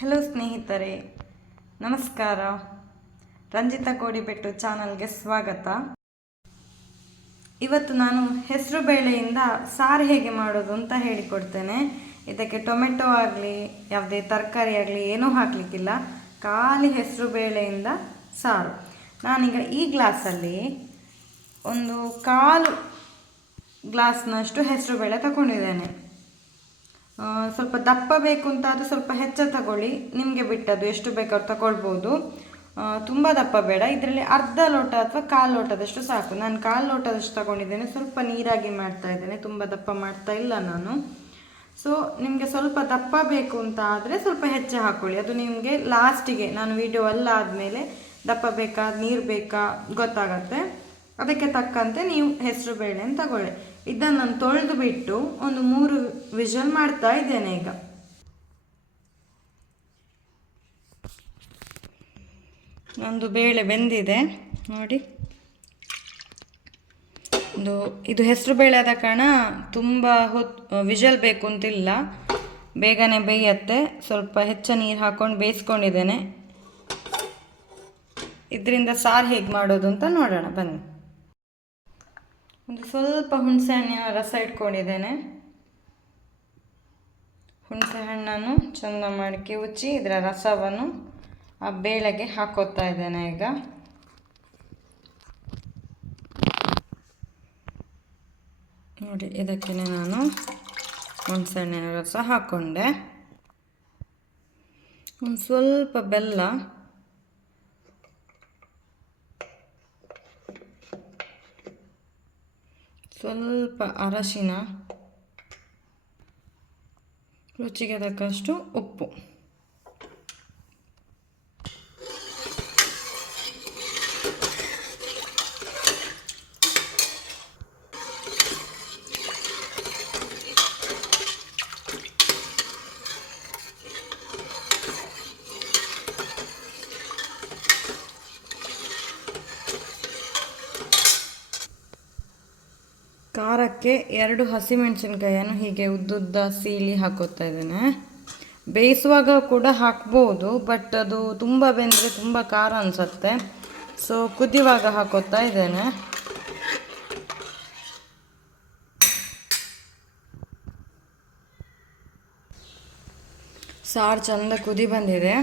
Hello ಸ್ನೇಹಿತರೆ, ನಮಸ್ಕಾರ. ರಂಜಿತಾ ಕೋಡಿಬೆಟ್ಟು ಚಾನಲ್ಗೆ ಸ್ವಾಗತ. ಇವತ್ತು ನಾನು ಹೆಸರು ಬೇಳೆಯಿಂದ ಸಾರು ಹೇಗೆ ಮಾಡೋದು ಅಂತ ಹೇಳಿಕೊಡ್ತೇನೆ. ಇದಕ್ಕೆ ಟೊಮೆಟೊ ಆಗಲಿ ಯಾವುದೇ ತರಕಾರಿ ಆಗಲಿ ಏನೂ ಹಾಕಲಿಕ್ಕಿಲ್ಲ, ಖಾಲಿ ಹೆಸರು ಬೇಳೆಯಿಂದ ಸಾರು. ನಾನೀಗ ಈ ಗ್ಲಾಸಲ್ಲಿ ಒಂದು 1/4 ಗ್ಲಾಸ್ನಷ್ಟು ಹೆಸರು ಬೇಳೆ ತಗೊಂಡಿದ್ದೇನೆ. ಸ್ವಲ್ಪ ದಪ್ಪ ಬೇಕು ಅಂತ ಅದು ಸ್ವಲ್ಪ ಹೆಚ್ಚು ತಗೊಳ್ಳಿ, ನಿಮಗೆ ಬಿಟ್ಟದ್ದು, ಎಷ್ಟು ಬೇಕಾದ್ರೂ ತಗೊಳ್ಬೋದು. ತುಂಬ ದಪ್ಪ ಬೇಡ. ಇದರಲ್ಲಿ ಅರ್ಧ ಲೋಟ ಅಥವಾ 1/4 ಲೋಟದಷ್ಟು ಸಾಕು. ನಾನು 1/4 ಲೋಟದಷ್ಟು ತಗೊಂಡಿದ್ದೇನೆ. ಸ್ವಲ್ಪ ನೀರಾಗಿ ಮಾಡ್ತಾ ಇದ್ದೇನೆ, ತುಂಬ ದಪ್ಪ ಮಾಡ್ತಾ ಇಲ್ಲ ನಾನು. ಸೊ ನಿಮಗೆ ಸ್ವಲ್ಪ ದಪ್ಪ ಬೇಕು ಅಂತ ಆದರೆ ಸ್ವಲ್ಪ ಹೆಚ್ಚು ಹಾಕ್ಕೊಳ್ಳಿ. ಅದು ನಿಮಗೆ ಲಾಸ್ಟಿಗೆ ನಾನು ವಿಡಿಯೋ ಎಲ್ಲ ಆದಮೇಲೆ ದಪ್ಪ ಬೇಕಾ ನೀರು ಬೇಕಾ ಗೊತ್ತಾಗತ್ತೆ. ಅದಕ್ಕೆ ತಕ್ಕಂತೆ ನೀವು ಹೆಸರು ಬೇಳೆಯನ್ನು ತಗೊಳ್ಳಿ. ಇದನ್ನು ನಾನು ತೊಳೆದು ಬಿಟ್ಟು ಒಂದು 3 ವಿಷಲ್ ಮಾಡ್ತಾ ಇದ್ದೇನೆ. ಈಗ ಒಂದು ಬೇಳೆ ಬೆಂದಿದೆ ನೋಡಿ. ಇದು ಹೆಸರು ಬೇಳೆ ಆದ ಕಾರಣ ತುಂಬ ವಿಷಲ್ ಬೇಕು ಅಂತಿಲ್ಲ, ಬೇಗನೆ ಬೇಯತ್ತೆ. ಸ್ವಲ್ಪ ಹೆಚ್ಚು ನೀರು ಹಾಕ್ಕೊಂಡು ಬೇಯಿಸ್ಕೊಂಡಿದ್ದೇನೆ. ಇದರಿಂದ ಸಾರು ಹೇಗೆ ಮಾಡೋದು ಅಂತ ನೋಡೋಣ ಬನ್ನಿ. ಒಂದು ಸ್ವಲ್ಪ ಹುಣಸೆ ಹಣ್ಣಿನ ರಸ ಇಟ್ಕೊಂಡಿದ್ದೇನೆ. ಹುಣಸೆ ಹಣ್ಣನ್ನು ಚಂದ ಮಾಡಿ ಕಿವುಚಿ ಇದರ ರಸವನ್ನು ಆ ಬೇಳೆಗೆ ಹಾಕೋತಾ ಇದ್ದೇನೆ. ಈಗ ನೋಡಿ, ಇದಕ್ಕೆ ನಾನು ಹುಣಸೆ ಹಣ್ಣಿನ ರಸ ಹಾಕ್ಕೊಂಡೆ. ಒಂದು ಸ್ವಲ್ಪ ಬೆಲ್ಲ, ಸ್ವಲ್ಪ ಅರಶಿನ, ರುಚಿಗೆ ತಕ್ಕಷ್ಟು ಉಪ್ಪು. ಖಾರಕ್ಕೆ 2 ಹಸಿಮೆಣಸಿನ್ಕಾಯನ್ನು ಹೀಗೆ ಉದ್ದುದ್ದ ಸೀಳಿ ಹಾಕೋತಾ ಇದ್ದೇನೆ. ಬೇಯಿಸುವಾಗ ಕೂಡ ಹಾಕ್ಬೋದು, ಬಟ್ ಅದು ತುಂಬ ಬೆಂದರೆ ತುಂಬ ಖಾರ ಅನಿಸುತ್ತೆ. ಸೊ ಕುದಿಯುವಾಗ ಹಾಕೋತಾ ಇದ್ದೇನೆ. ಸಾರು ಚಂದ ಕುದಿ ಬಂದಿದೆ.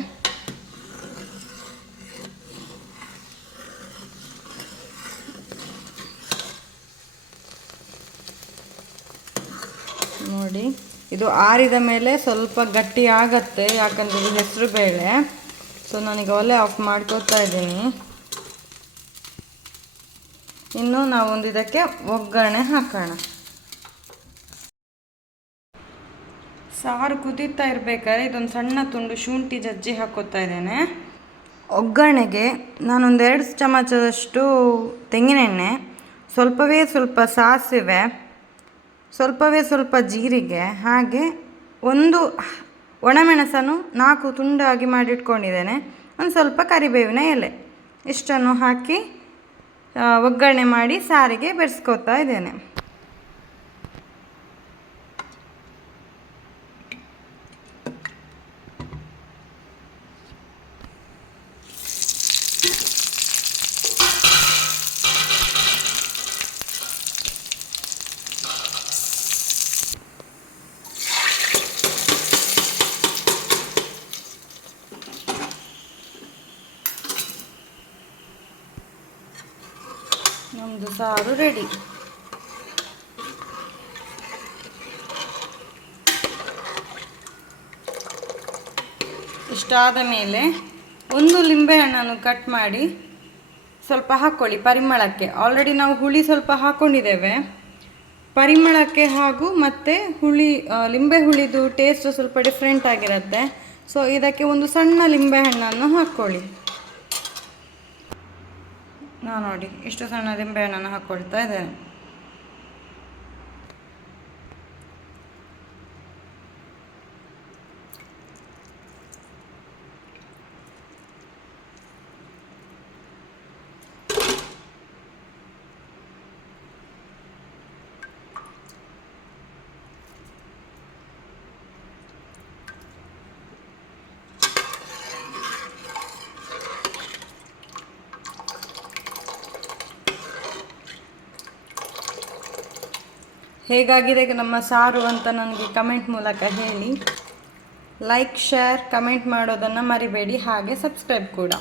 ನೋಡಿ, ಇದು ಆರಿದ ಮೇಲೆ ಸ್ವಲ್ಪ ಗಟ್ಟಿ ಆಗತ್ತೆ, ಯಾಕಂದರೆ ಇದು ಹೆಸರು ಬೇಳೆ. ಸೊ ನಾನೀಗ ಒಲೆ ಆಫ್ ಮಾಡ್ಕೋತಾ ಇದ್ದೀನಿ. ಇನ್ನು ನಾವೊಂದು ಇದಕ್ಕೆ ಒಗ್ಗರಣೆ ಹಾಕೋಣ. ಸಾರು ಕುದೀತಾ ಇರಬೇಕಾದ್ರೆ ಇದೊಂದು ಸಣ್ಣ ತುಂಡು ಶುಂಠಿ ಜಜ್ಜಿ ಹಾಕೋತಾ ಇದ್ದೇನೆ. ಒಗ್ಗರಣೆಗೆ ನಾನೊಂದು 2 ಚಮಚದಷ್ಟು ತೆಂಗಿನೆಣ್ಣೆ, ಸ್ವಲ್ಪವೇ ಸ್ವಲ್ಪ ಸಾಸಿವೆ, ಸ್ವಲ್ಪವೇ ಸ್ವಲ್ಪ ಜೀರಿಗೆ, ಹಾಗೆ ಒಂದು ಒಣಮೆಣಸನ್ನು 4 ತುಂಡಾಗಿ ಮಾಡಿಟ್ಕೊಂಡಿದ್ದೇನೆ. ಒಂದು ಸ್ವಲ್ಪ ಕರಿಬೇವಿನ ಎಲೆ, ಇಷ್ಟನ್ನು ಹಾಕಿ ಒಗ್ಗರಣೆ ಮಾಡಿ ಸಾರಿಗೆ ಬೆರೆಸ್ಕೊತಾ ಇದ್ದೇನೆ. ನಮ್ಮದು ಸಾರು ರೆಡಿ. ಇಷ್ಟಾದ ಮೇಲೆ ಒಂದು ಲಿಂಬೆಹಣ್ಣನ್ನು ಕಟ್ ಮಾಡಿ ಸ್ವಲ್ಪ ಹಾಕ್ಕೊಳ್ಳಿ ಪರಿಮಳಕ್ಕೆ. ಆಲ್ರೆಡಿ ನಾವು ಹುಳಿ ಸ್ವಲ್ಪ ಹಾಕ್ಕೊಂಡಿದ್ದೇವೆ, ಪರಿಮಳಕ್ಕೆ ಹಾಗೂ ಮತ್ತು ಲಿಂಬೆ ಹುಳಿದು ಟೇಸ್ಟ್ ಸ್ವಲ್ಪ ಡಿಫ್ರೆಂಟ್ ಆಗಿರುತ್ತೆ. ಸೊ ಇದಕ್ಕೆ ಒಂದು ಸಣ್ಣ ಲಿಂಬೆಹಣ್ಣನ್ನು ಹಾಕ್ಕೊಳ್ಳಿ. ನಾನು ನೋಡಿ ಇಷ್ಟು ಸಣ್ಣ ಲಿಂಬೆಹಣ್ಣನ್ನು ಹಾಕ್ಕೊಳ್ತಾ ಇದ್ದೇನೆ. ಹೇಗಾಗಿದೆ ನಮ್ಮ ಸಾರು ಅಂತ ನನಗೆ ಕಮೆಂಟ್ ಮೂಲಕ ಹೇಳಿ. ಲೈಕ್, ಶೇರ್, ಕಮೆಂಟ್ ಮಾಡೋದನ್ನು ಮರಿಬೇಡಿ. ಹಾಗೆ ಸಬ್ಸ್ಕ್ರೈಬ್ ಕೂಡ.